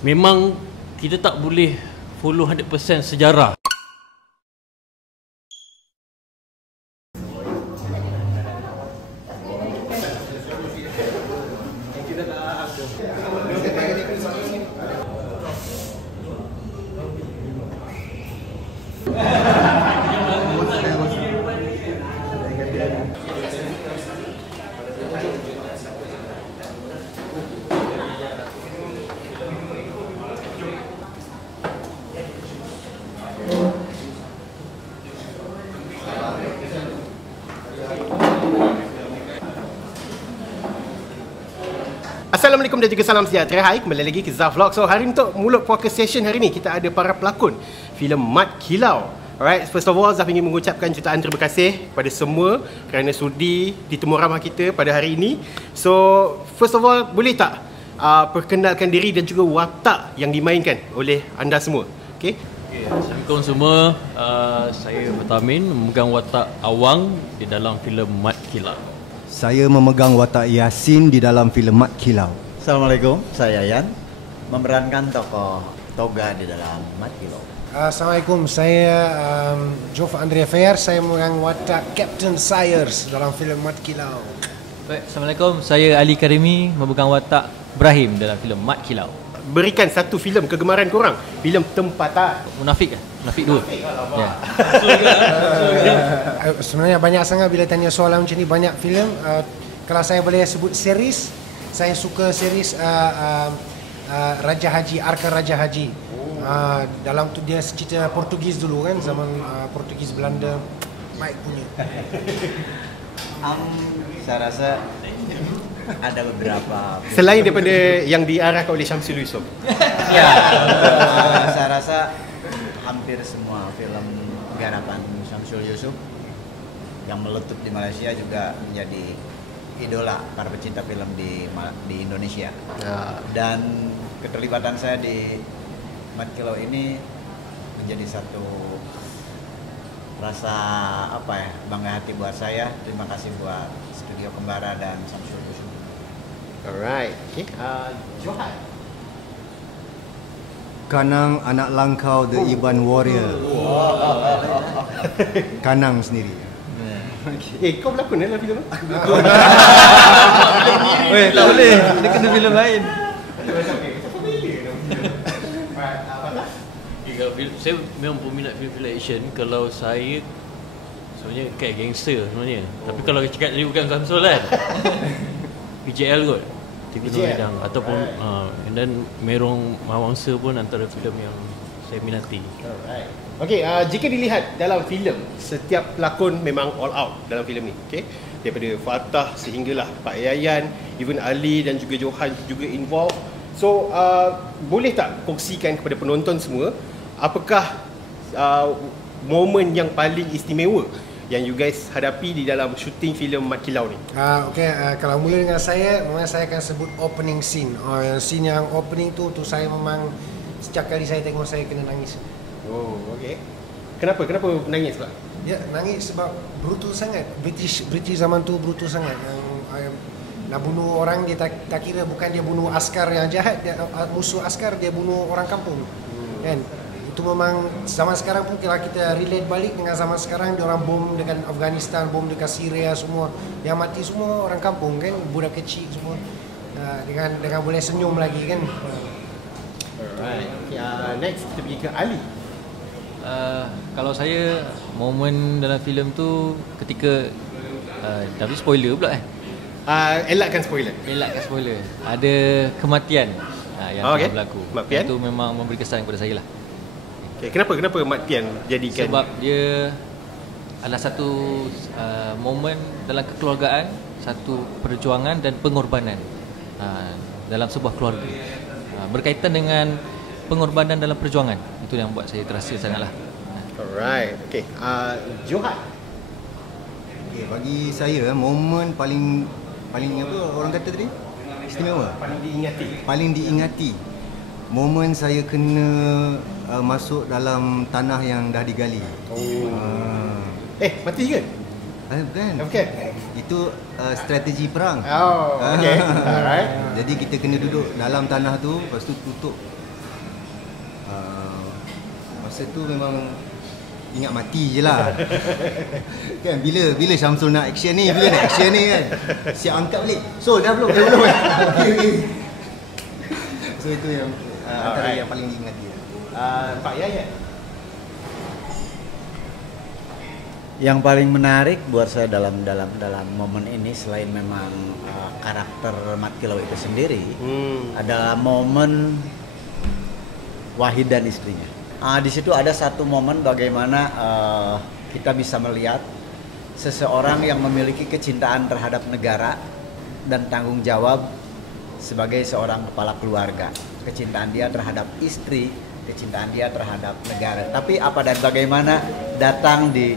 Memang kita tak boleh follow 100% sejarah. Assalamualaikum dan juga salam sejahtera. Hai, kembali lagi ke Zaf Vlog. So hari ni untuk mulut podcast session hari ni kita ada para pelakon filem Mat Kilau. Alright, first of all Zaf ingin mengucapkan jutaan terima kasih kepada semua kerana sudi ditemu ramah kita pada hari ini. So first of all, boleh tak perkenalkan diri dan juga watak yang dimainkan oleh anda semua? Okay. Assalamualaikum semua. Saya Fatamin memegang watak Awang di dalam filem Mat Kilau. Saya memegang watak Yasin di dalam filem Mat Kilau. Assalamualaikum, saya Yan, memerankan tokoh Toga di dalam Mat Kilau. Assalamualaikum, saya Jof Andrea Fair, saya memegang watak Captain Sayers dalam filem Mat Kilau. Baik, Assalamualaikum, saya Ali Karimi memegang watak Ibrahim dalam filem Mat Kilau. Berikan satu filem kegemaran korang, filem tempatan. Munafik kan? Munafik 2. Ya. Sebenarnya banyak sangat bila tanya soalan macam ni, banyak filem. Kalau saya boleh sebut series, saya suka series Raja Haji, Arka Raja Haji. Dalam tu dia cerita Portugis dulu kan, zaman Portugis Belanda. Baik punya. Saya rasa ada beberapa Selain daripada yang diarahkan oleh Syamsul Yusof. ya, saya rasa hampir semua film garapan Syamsul Yusof yang meletup di Malaysia juga menjadi idola para pecinta film di Indonesia. Dan keterlibatan saya di Mat Kilau ini menjadi satu rasa bangga hati buat saya. Terima kasih buat Studio Kembara dan Syamsul Yusof. Alright, okay. Johan. Kanang anak langkau The Iban Warrior. Kanang sendiri. Kau berlakon dalam filem tu? Weh, tak boleh. Dia kena filem lain. Saya memang peminat filem action. Kalau saya sebenarnya kayak gangster sebenarnya. Tapi kalau cakap tadi bukan Samsul kan. PJL kot, TV Nurhidang ataupun dan Merong Mahawangsa pun antara filem yang saya minati. Alright. Okey, jika dilihat dalam filem, setiap pelakon memang all out dalam filem ni. Okey, daripada Fatah sehinggalah Pak Yayan, even Ali dan juga Johan juga involved. So boleh tak kongsikan kepada penonton semua apakah momen yang paling istimewa yang you guys hadapi di dalam syuting filem Mat Kilau ni? Kalau mula dengan saya, memang saya akan sebut opening scene. Scene yang opening tu saya memang setiap kali saya tengok saya kena nangis. Oh, okey. Kenapa nangis pula? Ya, nangis sebab brutal sangat. British zaman tu brutal sangat. Yang nak bunuh orang, dia tak kira bukan dia bunuh askar yang jahat, dia, musuh askar, dia bunuh orang kampung. Kan? Itu memang zaman sekarang pun kalau kita relate balik dengan zaman sekarang, dia orang bom dekat Afghanistan, bom dekat Syria semua, yang mati semua orang kampung kan, budak kecil semua, dengan boleh senyum lagi kan. Alright. Next kita pergi ke Ali. Kalau saya, momen dalam filem tu ketika tapi spoiler pula Elakkan spoiler. Ada kematian yang telah berlaku. Kematian? Itu memang memberi kesan kepada saya lah. Okay, kenapa Mat Pian jadikan? Sebab dia adalah satu momen dalam kekeluargaan, satu perjuangan dan pengorbanan dalam sebuah keluarga. Berkaitan dengan pengorbanan dalam perjuangan. Itu yang buat saya terasa sangatlah. Alright. Okay. Johan. Okay, bagi saya momen paling apa orang kata tadi? Istimewa. Paling diingati. Momen saya kena masuk dalam tanah yang dah digali. Mati ke? Bukan. Bukan. Itu strategi perang. Oh, okay. Alright. Jadi kita kena duduk dalam tanah tu, lepas tu tutup. Masa tu memang ingat mati je lah. Kan bila Syamsul nak action ni, kan. Siap angkat balik. So dah belum. Okay. So itu yang antara yang paling diingati. Pak Yayan. Yang paling menarik buat saya dalam momen ini selain memang karakter Mat Kilau itu sendiri adalah momen Wahid dan istrinya. Di situ ada satu momen bagaimana kita bisa melihat seseorang yang memiliki kecintaan terhadap negara dan tanggung jawab sebagai seorang kepala keluarga. Kecintaan dia terhadap istri, kecintaan dia terhadap negara. Tapi apa dan bagaimana datang di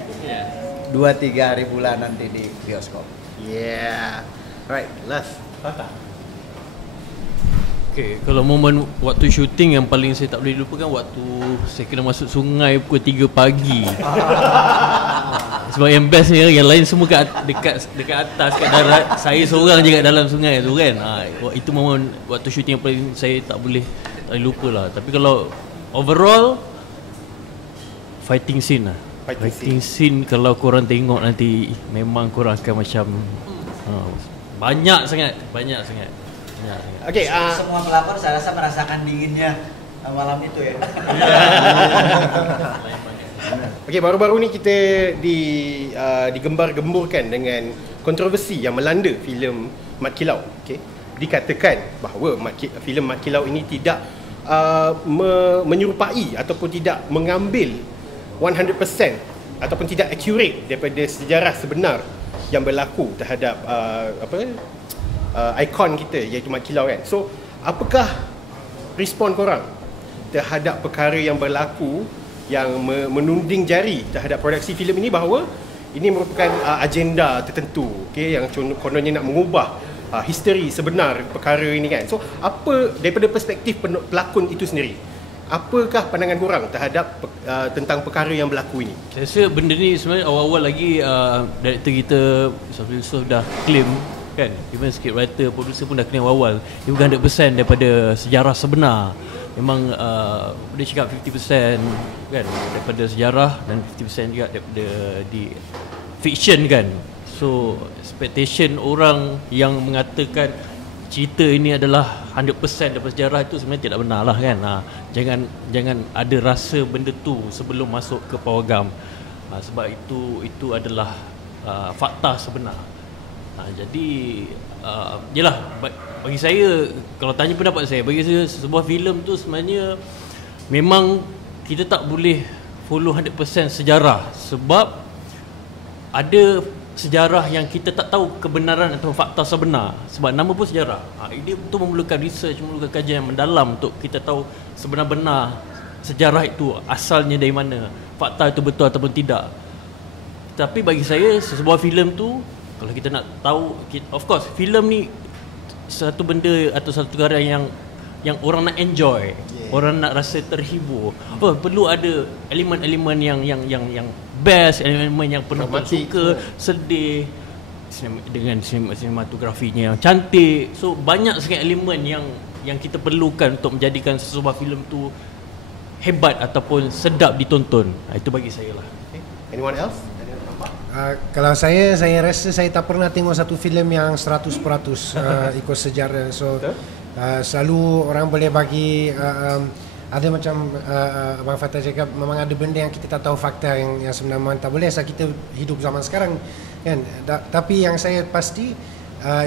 2-3 hari bulan nanti di bioskop. Yeah. Alright, last. Fatah. Okay, kalau momen waktu syuting yang paling saya tak boleh lupakan waktu saya kena masuk sungai pukul 3 pagi. Sebab yang best ni yang lain semua dekat atas, kat darat, saya seorang je kat dalam sungai tu kan. Itu momen waktu syuting yang paling saya tak boleh lupa lah. Tapi kalau overall fighting scene lah. Fighting scene kalau korang tengok nanti memang korang akan macam banyak sangat. Okay, Semua pelapor saya rasa merasakan dinginnya malam itu ya. okay, baru-baru ni kita digembar-gemburkan dengan kontroversi yang melanda filem Mat Kilau. Okay, dikatakan bahawa filem Mat Kilau ini tidak menyerupai ataupun tidak mengambil 100% ataupun tidak accurate daripada sejarah sebenar yang berlaku terhadap ikon kita iaitu Mat Kilau kan. So, apakah respon korang terhadap perkara yang berlaku yang menunding jari terhadap produksi filem ini bahawa ini merupakan agenda tertentu, okay, yang kononnya nak mengubah history sebenar perkara ini kan. So, apa daripada perspektif pelakon itu sendiri? Apakah pandangan korang terhadap tentang perkara yang berlaku ini? Saya rasa benda ni sebenarnya awal-awal lagi director kita Syamsul Yusof dah claim kan, even scriptwriter, producer pun dah claim awal dia bukan 100% daripada sejarah sebenar. Memang dia cakap 50% kan daripada sejarah dan 50% juga daripada di fiction kan. So expectation orang yang mengatakan cerita ini adalah 100% daripada sejarah itu sebenarnya tidak benar lah kan. Jangan ada rasa benda tu sebelum masuk ke pawagam. Sebab itu adalah fakta sebenar. Jadi yelah, bagi saya, kalau tanya pendapat saya, bagi saya sebuah filem tu sebenarnya memang kita tak boleh follow 100% sejarah. Sebab ada sejarah yang kita tak tahu kebenaran atau fakta sebenar. Sebab nama pun sejarah. Dia betul memerlukan research, memerlukan kajian yang mendalam untuk kita tahu sebenar-benar sejarah itu asalnya dari mana, fakta itu betul ataupun tidak. Tapi bagi saya sebuah filem tu, kalau kita nak tahu, of course filem ni satu benda atau satu karya yang orang nak enjoy, orang nak rasa terhibur. Perlu ada elemen-elemen yang best, elemen yang penonton suka, sedih, dengan sinematografinya yang cantik. So banyak sangat elemen yang kita perlukan untuk menjadikan sebuah filem tu hebat ataupun sedap ditonton. Itu bagi saya lah. Anyone else? Kalau saya rasa saya tak pernah tengok satu filem yang 100% ikut sejarah. So selalu orang boleh bagi ada macam Abang Fatah cakap, memang ada benda yang kita tak tahu fakta yang sebenarnya tak boleh asal kita hidup zaman sekarang kan. Tapi yang saya pasti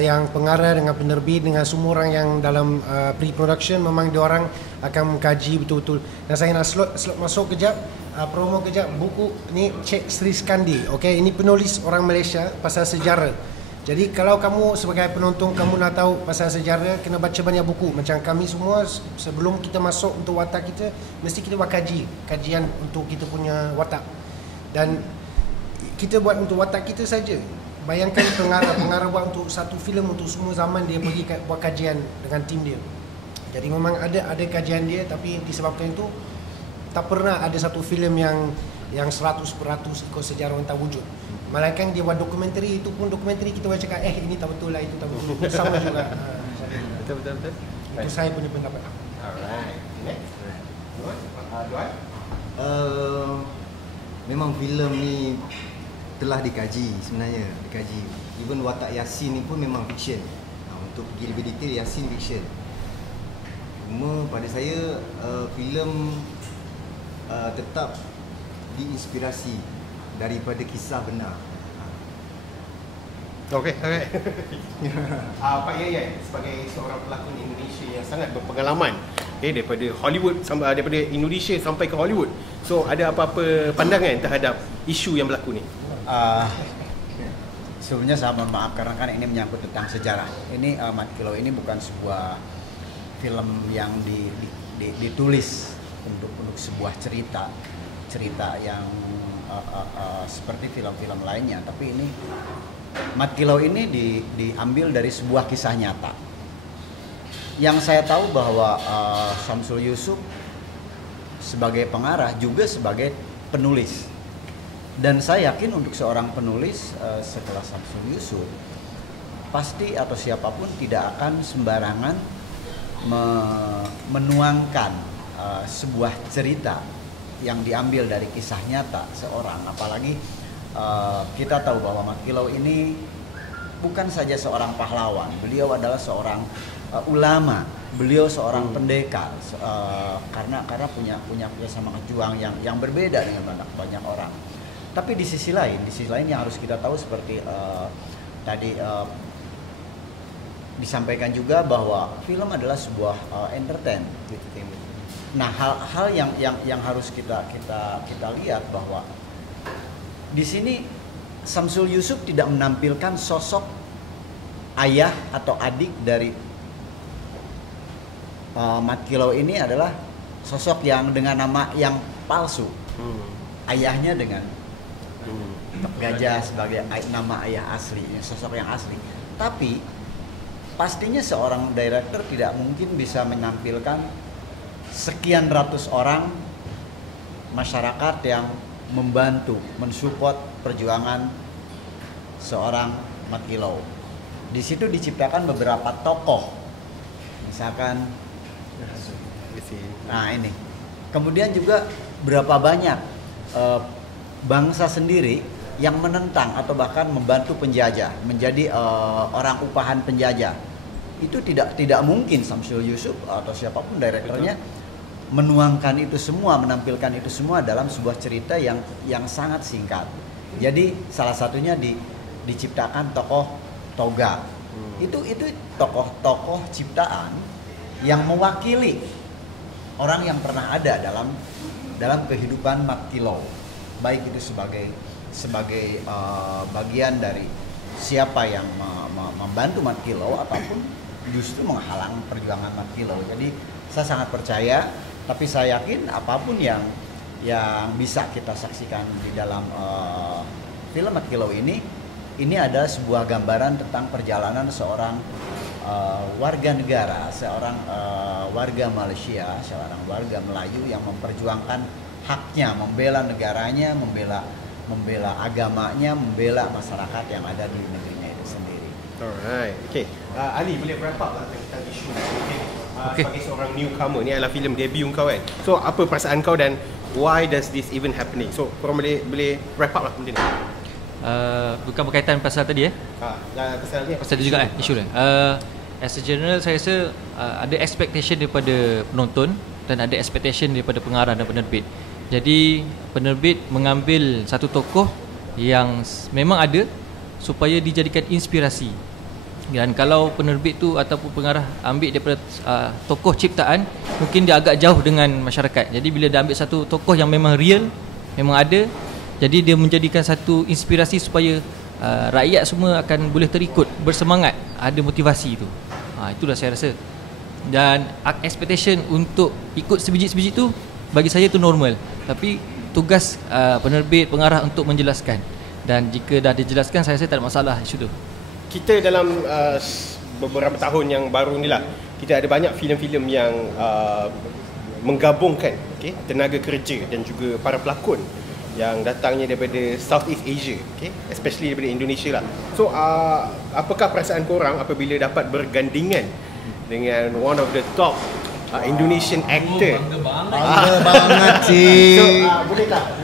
yang pengarah dengan penerbit dengan semua orang yang dalam pre-production memang diorang akan mengkaji betul-betul. Dan saya nak slot masuk kejap, promo kejap buku ni, Cik Sri Skandi. Okey, ini penulis orang Malaysia pasal sejarah. Jadi kalau kamu sebagai penonton kamu nak tahu pasal sejarah, kena baca banyak buku. Macam kami semua sebelum kita masuk untuk watak kita, mesti kita buat kajian untuk kita punya watak. Dan kita buat untuk watak kita saja. Bayangkan pengarah buat untuk satu filem untuk semua zaman, dia pergi buat kajian dengan tim dia. Jadi memang ada kajian dia, tapi disebabkan itu tak pernah ada satu filem yang 100% ikut sejarah yang tak wujud. Melainkan dia buat dokumentari, itu pun dokumentari kita boleh cakap ini tak betul lah, itu tak betul. Sama juga. Betul. Itu saya punya pendapat. Alright. Next. Duan? Memang filem ni telah dikaji sebenarnya, dikaji. Even watak Yasin ni pun memang fiction. Untuk pergi lebih detail, Yasin fiction. Cuma pada saya filem tetap diinspirasi daripada kisah benar. Okey. Pak Yayan sebagai seorang pelakon Indonesia yang sangat berpengalaman, daripada Hollywood sampai daripada Indonesia sampai ke Hollywood. So ada apa-apa pandangan terhadap isu yang berlaku ni? Sebenarnya saya mohon maaf karena kan ini menyangkut tentang sejarah. Ini Mat Kilo ini bukan sebuah film yang ditulis untuk sebuah cerita yang seperti film-film lainnya, tapi ini Mat Kilo ini diambil dari sebuah kisah nyata. Yang saya tahu bahwa Syamsul Yusuf sebagai pengarah juga sebagai penulis. Dan saya yakin untuk seorang penulis setelah Syamsul Yusuf pasti atau siapapun tidak akan sembarangan menuangkan sebuah cerita yang diambil dari kisah nyata seorang, apalagi kita tahu bahwa Mat Kilo ini bukan saja seorang pahlawan, beliau adalah seorang ulama, beliau seorang pendekar, karena punya semangat juang yang berbeda dengan banyak orang. Tapi di sisi lain yang harus kita tahu seperti tadi disampaikan juga bahwa film adalah sebuah entertainment. Nah, hal yang harus kita lihat bahwa di sini Syamsul Yusuf tidak menampilkan sosok ayah atau adik dari Mat Kilo. Ini adalah sosok yang dengan nama yang palsu. Ayahnya dengan Gajah sebagai nama ayah asli, sosok yang asli. Tapi pastinya seorang director tidak mungkin bisa menampilkan sekian ratus orang masyarakat yang membantu, mensupport perjuangan seorang Mat Kilo. Di situ diciptakan beberapa tokoh, misalkan, nah ini. Kemudian juga berapa banyak bangsa sendiri yang menentang atau bahkan membantu penjajah, menjadi orang upahan penjajah. Itu tidak mungkin Syamsul Yusuf atau siapapun direkturnya menuangkan itu semua, menampilkan itu semua dalam sebuah cerita yang sangat singkat. Jadi salah satunya diciptakan tokoh toga. Itu tokoh-tokoh ciptaan yang mewakili orang yang pernah ada dalam kehidupan Mat Kilo. Baik itu sebagai bagian dari siapa yang membantu Mat Kilo ataupun justru menghalang perjuangan Mat Kilo. Jadi saya sangat percaya, tapi saya yakin apapun yang bisa kita saksikan di dalam film Mat Kilo ini ada sebuah gambaran tentang perjalanan seorang warga negara, seorang warga Malaysia, seorang warga Melayu yang memperjuangkan haknya, membela negaranya, membela agamanya, membela masyarakat yang ada di negerinya itu sendiri. Alright, okay. Ali boleh wrap up lah tentang isu ni. Sebagai seorang newcomer, ni adalah filem debut kau kan. So apa perasaan kau dan why does this even happening? So korang boleh wrap up lah benda ni. Bukan berkaitan pasal tadi Pasal dia juga isu dia. As a general saya rasa ada expectation daripada penonton dan ada expectation daripada pengarah dan penerbit. Jadi penerbit mengambil satu tokoh yang memang ada supaya dijadikan inspirasi. Dan kalau penerbit tu ataupun pengarah ambil daripada tokoh ciptaan, mungkin dia agak jauh dengan masyarakat. Jadi bila dia ambil satu tokoh yang memang real, memang ada, jadi dia menjadikan satu inspirasi supaya rakyat semua akan boleh terikut, bersemangat, ada motivasi tu. Itulah saya rasa. Dan expectation untuk ikut sebiji-sebiji tu bagi saya tu normal. Tapi tugas penerbit, pengarah untuk menjelaskan. Dan jika dah dijelaskan, saya rasa tak ada masalah isu tu. Kita dalam beberapa tahun yang baru ni lah, kita ada banyak filem-filem yang menggabungkan tenaga kerja dan juga para pelakon yang datangnya daripada Southeast Asia, okay? Especially daripada Indonesia lah. So apakah perasaan korang apabila dapat bergandingan dengan one of the top Indonesian actor? Bangga banget sih. So boleh tak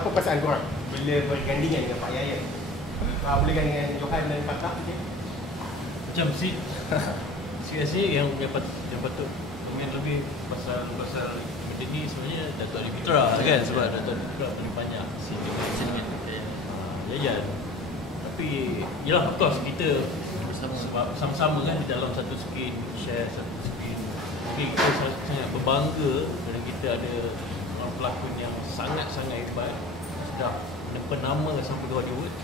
apa perasaan korang bila bergandingan dengan Pak Yayan? Boleh kan dengan Johan dan Fatah? Okay? Macam sikit-sikit yang patut komen lebih pasal benda ni sebenarnya Dato' Ali Fitra kan, sebab Dato' Ali Fitra paling banyak connection dengan Yayan. Tapi yalah, of course kita sama-sama kan di dalam satu screen, share satu screen. Jadi kita sangat berbangga kerana kita ada orang pelakon yang sangat-sangat hebat, sudah penama sampai ke Hollywood.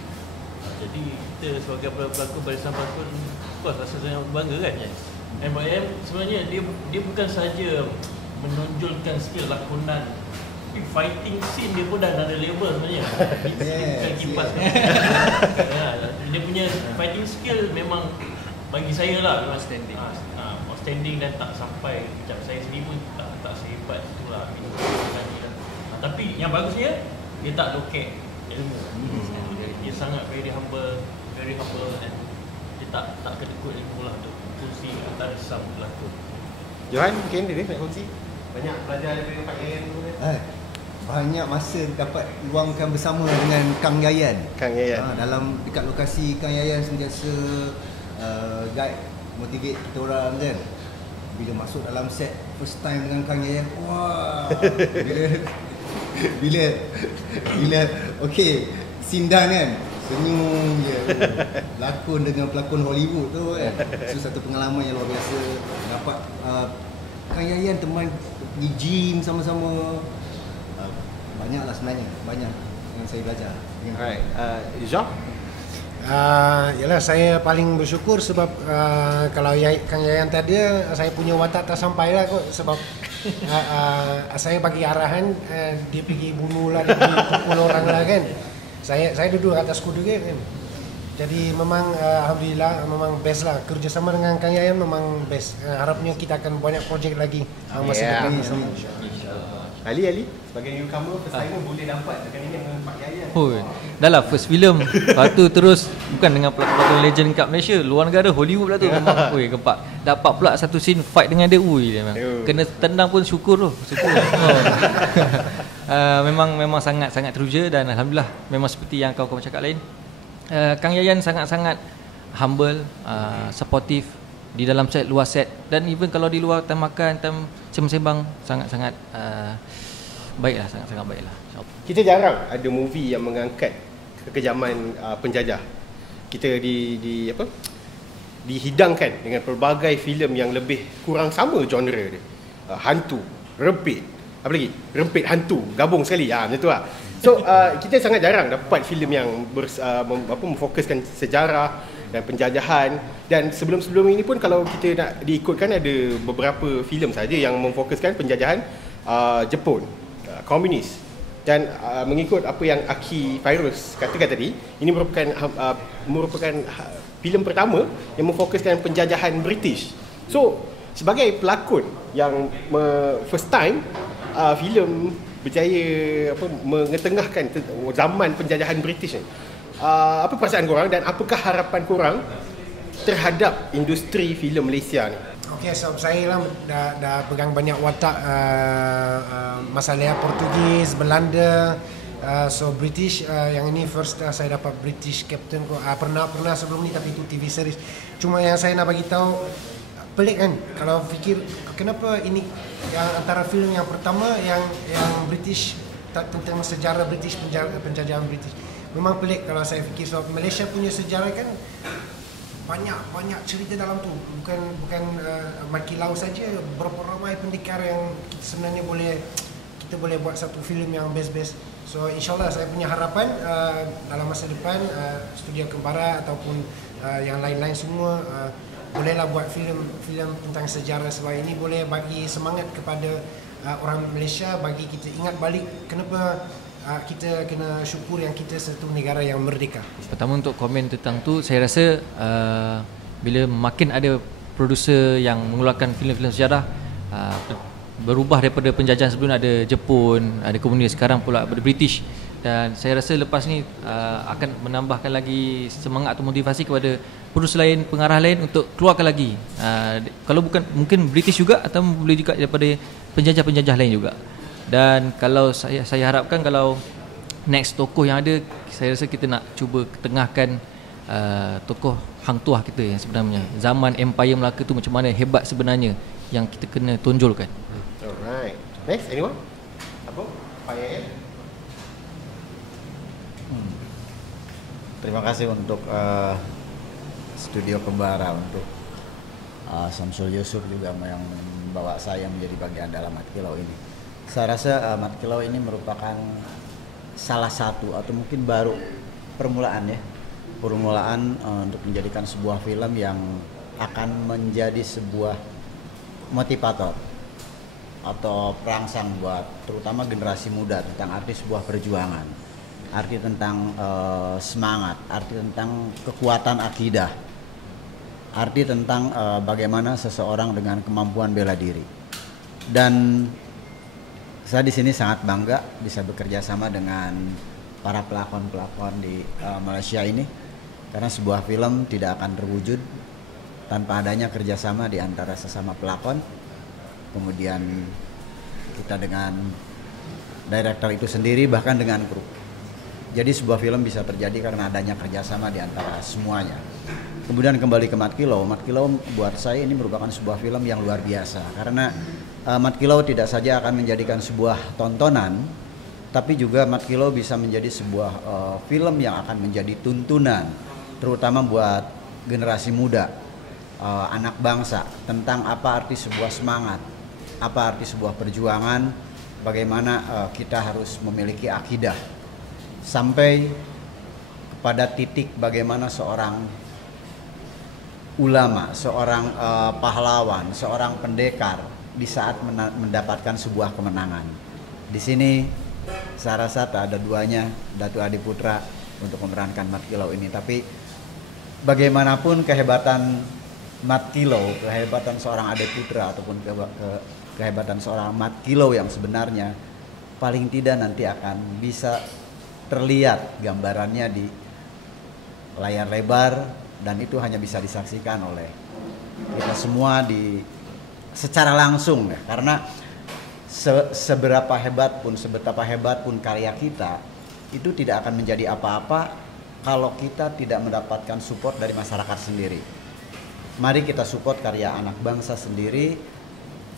Jadi kita sebagai pelakon barisan pelakon, of course rasa sangat berbangga kan. Yes. MYM sebenarnya dia bukan sahaja menonjolkan skill lakonan, tapi fighting scene dia pun dah ada level sebenarnya. Bukan kipas kan. Dia punya fighting skill memang bagi saya lah memang outstanding. Outstanding dan tak sampai macam saya sendiri pun tak sehebat itulah. Tapi yang bagusnya dia tak lokek ilmu. Dia sangat very humble and dia tak kedekut ilmu lah untuk kongsi antara sang pelakon. Johan, mungkin dia nak kongsi banyak belajar daripada Pak Yayan tu. Banyak masa dapat luangkan bersama dengan Kang Yayan. Dalam dekat lokasi Kang Yayan sentiasa guide, motivate kita orang kan. Bila masuk dalam set first time dengan Kang Yayan, wah. Bila okey, sindan kan, senyum je. Lakon dengan pelakon Hollywood tu kan. So satu pengalaman yang luar biasa. Dapat Kang Yayan teman pergi gym sama-sama. Banyaklah sebenarnya, banyak yang saya belajar. Alright, Jean? Yalah, saya paling bersyukur sebab kalau Kang Yayan tadi saya punya watak tak sampai lah kot, sebab saya bagi arahan, dia pergi bunuh lah, dia pergi pukul orang lah kan. Saya duduk atas kuda kan. Jadi memang alhamdulillah memang best lah, kerjasama dengan Kang Yayan memang best. Harapnya kita akan banyak projek lagi masa depan bersama. Ali sebagai newcomer first timer boleh dapat bergandingan dengan Pak Yayan. Dah lah first film. Lepas tu terus bukan dengan pelakon legend kat Malaysia, luar negara Hollywood pula tu memang gempak. Dapat pula satu scene fight dengan dia, memang kena tendang pun syukur tu. Memang sangat teruja dan alhamdulillah memang seperti yang kau cakap lain. Kang Yayan sangat-sangat humble, supportive di dalam set, luar set, dan even kalau di luar time makan, time sembang sangat-sangat baiklah, sangat-sangat baiklah. Kita jarang ada movie yang mengangkat kekejaman penjajah. Kita dihidangkan dengan pelbagai filem yang lebih kurang sama genre dia. Hantu, rempit, apa lagi? Rempit hantu, gabung sekali. Macam tu lah. So kita sangat jarang dapat filem yang memfokuskan sejarah dan penjajahan. Dan sebelum-sebelum ini pun kalau kita nak diikutkan, ada beberapa filem saja yang memfokuskan penjajahan Jepun, komunis. Dan mengikut apa yang Aki Fairuz katakan tadi, ini merupakan filem pertama yang memfokuskan penjajahan British. So sebagai pelakon yang first time filem berjaya mengetengahkan zaman penjajahan British ni, apa perasaan korang dan apakah harapan korang terhadap industri filem Malaysia ni? Okey, so saya lah dah pegang banyak watak masalah Portugis, Belanda, so British. Yang ini first saya dapat British Captain. Pernah sebelum ni tapi itu TV series. Cuma yang saya nak bagi tahu, pelik kan kalau fikir kenapa ini yang antara filem yang pertama yang British, tentang sejarah British, penjajahan British. Memang pelik kalau saya fikir, sebab Malaysia punya sejarah kan banyak cerita dalam tu, bukan Makilau saja, berapa ramai pendekar yang kita sebenarnya kita boleh buat satu filem yang best. So insyaallah saya punya harapan dalam masa depan Studio Kembara ataupun yang lain-lain semua bolehlah buat filem tentang sejarah, sebab ini boleh bagi semangat kepada orang Malaysia, bagi kita ingat balik kenapa kita kena syukur yang kita satu negara yang merdeka. Pertama untuk komen tentang tu, saya rasa bila makin ada produser yang mengeluarkan filem-filem sejarah, berubah daripada penjajahan sebelum ada Jepun, ada komunis, sekarang pula ada British. dan saya rasa lepas ni akan menambahkan lagi semangat atau motivasi kepada produser lain, pengarah lain untuk keluarkan lagi. Kalau bukan mungkin British juga atau boleh juga daripada penjajah-penjajah lain juga. Dan kalau saya harapkan kalau next tokoh yang ada, saya rasa kita nak cuba ketengahkan tokoh Hang Tuah kita yang sebenarnya. Zaman Empire Melaka tu macam mana hebat sebenarnya yang kita kena tonjolkan. Alright. Next, anyone? Apa? Pak Yayan? Terima kasih untuk Studio Kembara, untuk Samsul Yusuf juga yang membawa saya menjadi bagian dalam Mat Kilau ini. Saya rasa Mat Kilau ini merupakan salah satu atau mungkin baru permulaan untuk menjadikan sebuah film yang akan menjadi sebuah motivator atau perangsang buat terutama generasi muda tentang arti sebuah perjuangan, arti tentang semangat, arti tentang kekuatan akidah, arti tentang bagaimana seseorang dengan kemampuan bela diri. Dan saya di sini sangat bangga bisa bekerja sama dengan para pelakon-pelakon di Malaysia ini, karena sebuah film tidak akan terwujud tanpa adanya kerjasama di antara sesama pelakon, kemudian kita dengan director itu sendiri, bahkan dengan kru. Jadi sebuah film bisa terjadi karena adanya kerjasama di antara semuanya. Kemudian kembali ke Mat Kilau. Mat Kilau buat saya ini merupakan sebuah film yang luar biasa, karena Mat Kilau tidak saja akan menjadikan sebuah tontonan, tapi juga Mat Kilau bisa menjadi sebuah film yang akan menjadi tuntunan, terutama buat generasi muda, anak bangsa, tentang apa arti sebuah semangat, apa arti sebuah perjuangan, bagaimana kita harus memiliki akidah, sampai kepada titik bagaimana seorang ulama, seorang pahlawan, seorang pendekar di saat mendapatkan sebuah kemenangan. Di sini saya rasa tak ada duanya Datuk Adi Putra untuk memerankan Mat Kilau ini. Tapi bagaimanapun kehebatan Mat Kilau, kehebatan seorang Adi Putra ataupun kehebatan seorang Mat Kilau yang sebenarnya, paling tidak nanti akan bisa terlihat gambarannya di layar lebar, dan itu hanya bisa disaksikan oleh kita semua secara langsung ya. Karena betapa hebat pun karya kita itu tidak akan menjadi apa-apa kalau kita tidak mendapatkan support dari masyarakat sendiri. Mari kita support karya anak bangsa sendiri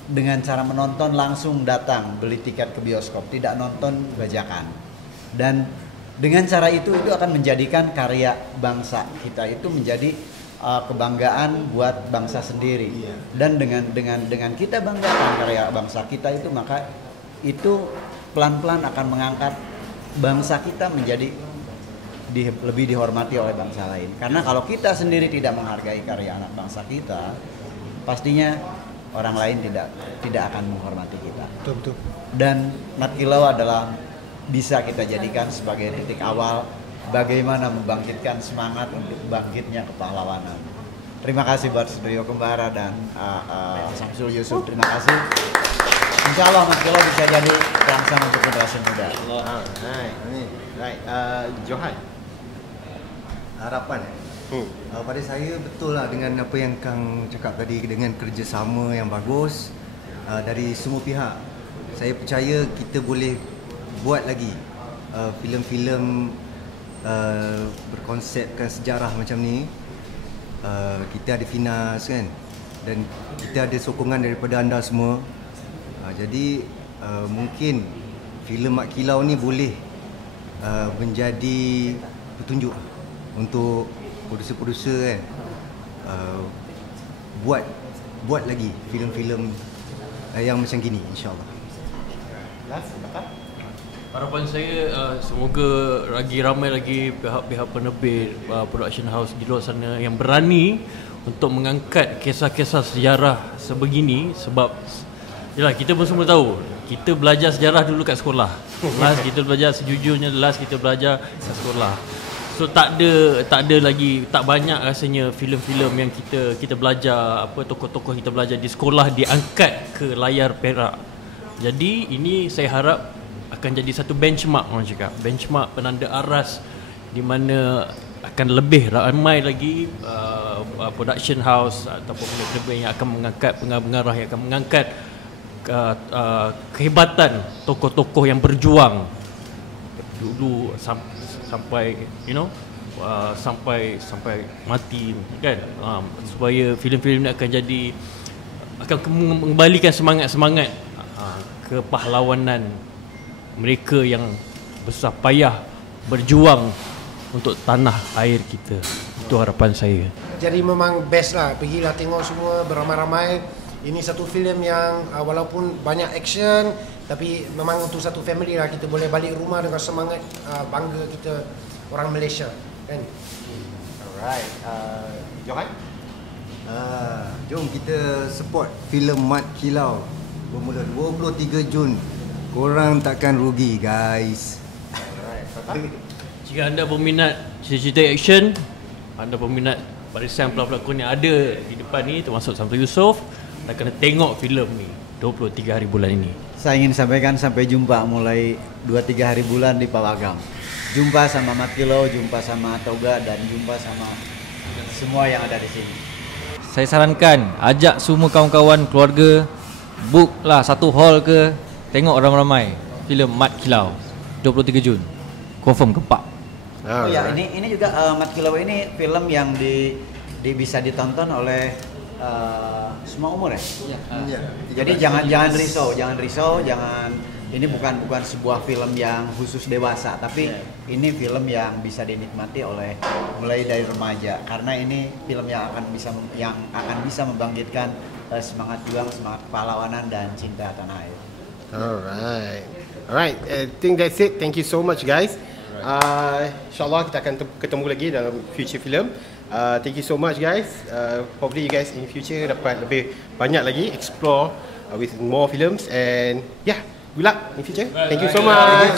dengan cara menonton, langsung datang beli tiket ke bioskop, tidak nonton bajakan. Dan dengan cara itu akan menjadikan karya bangsa kita itu menjadi kebanggaan buat bangsa sendiri. Dan dengan kita banggakan karya bangsa kita itu, maka itu pelan-pelan akan mengangkat bangsa kita menjadi lebih dihormati oleh bangsa lain. Karena kalau kita sendiri tidak menghargai karya anak bangsa kita, pastinya orang lain tidak akan menghormati kita. Betul. Dan Mat Kilau adalah bisa kita jadikan sebagai titik awal bagaimana membangkitkan semangat untuk bangkitnya kepahlawanan. Terima kasih buat Studio Kembara dan Samsul Yusuf. Terima kasih. Insya Allah Mat Kilau bisa jadi perangsang untuk generasi muda. Right. Johan. Harapan pada saya betul lah dengan apa yang Kang cakap tadi, dengan kerjasama yang bagus dari semua pihak. Saya percaya kita boleh buat lagi filem-filem berkonsepkan sejarah macam ni. Kita ada Finas kan, dan kita ada sokongan daripada anda semua. Jadi mungkin filem Mat Kilau ni boleh menjadi petunjuk untuk produser-produser kan, buat lagi filem-filem yang macam gini, insyaAllah. Harapan saya semoga ramai lagi pihak-pihak penerbit, production house di luar sana yang berani untuk mengangkat kisah-kisah sejarah sebegini. Sebab yalah, kita pun semua tahu, kita belajar sejarah dulu kat sekolah. Last kita belajar, sejujurnya last kita belajar kat sekolah. So tak banyak rasanya filem-filem yang kita belajar, tokoh-tokoh kita belajar di sekolah diangkat ke layar perak. Jadi ini saya harap akan jadi satu benchmark, orang cakap benchmark, penanda aras di mana akan lebih ramai lagi production house ataupun film yang akan mengangkat pengarah-pengarah yang akan mengangkat kehebatan tokoh-tokoh yang berjuang dulu sampai sampai mati kan, supaya filem-filem ni akan mengembalikan semangat-semangat kepahlawanan mereka yang besar payah berjuang untuk tanah air kita. Itu harapan saya. Jadi memang best lah, pergilah tengok semua beramai-ramai. Ini satu filem yang walaupun banyak action, tapi memang untuk satu family lah, kita boleh balik rumah dengan semangat bangga kita orang Malaysia kan. Alright, Johan? Jom kita support filem Mat Kilau bermula 23 Jun. Korang takkan rugi guys. Jika anda berminat cerita action, anda berminat barisan pelakon yang ada di depan ni, termasuk Samsul Yusof, anda kena tengok filem ni 23 hari bulan ini. Saya ingin sampaikan sampai jumpa mulai 2-3 hari bulan di Pawagam. Jumpa sama Mat Kilau, jumpa sama Toga, dan jumpa sama semua yang ada di sini. Saya sarankan ajak semua kawan-kawan, keluarga, book lah satu hall ke, tengok ramai-ramai filem Mat Kilau 23 Jun. Confirm gempak. Oh ya, ini juga Mat Kilau ini film yang bisa ditonton oleh semua umur ya. Ya, Jadi jangan risau, ini bukan sebuah film yang khusus dewasa, tapi ini film yang bisa dinikmati oleh mulai dari remaja, karena ini film yang akan bisa membangkitkan semangat juang, semangat pahlawanan dan cinta tanah air. Alright, I think that's it. Thank you so much guys. InsyaAllah kita akan ketemu lagi dalam future film. Thank you so much guys. Hopefully you guys in future dapat lebih banyak lagi explore with more films, and yeah, good luck in future. Thank you so much.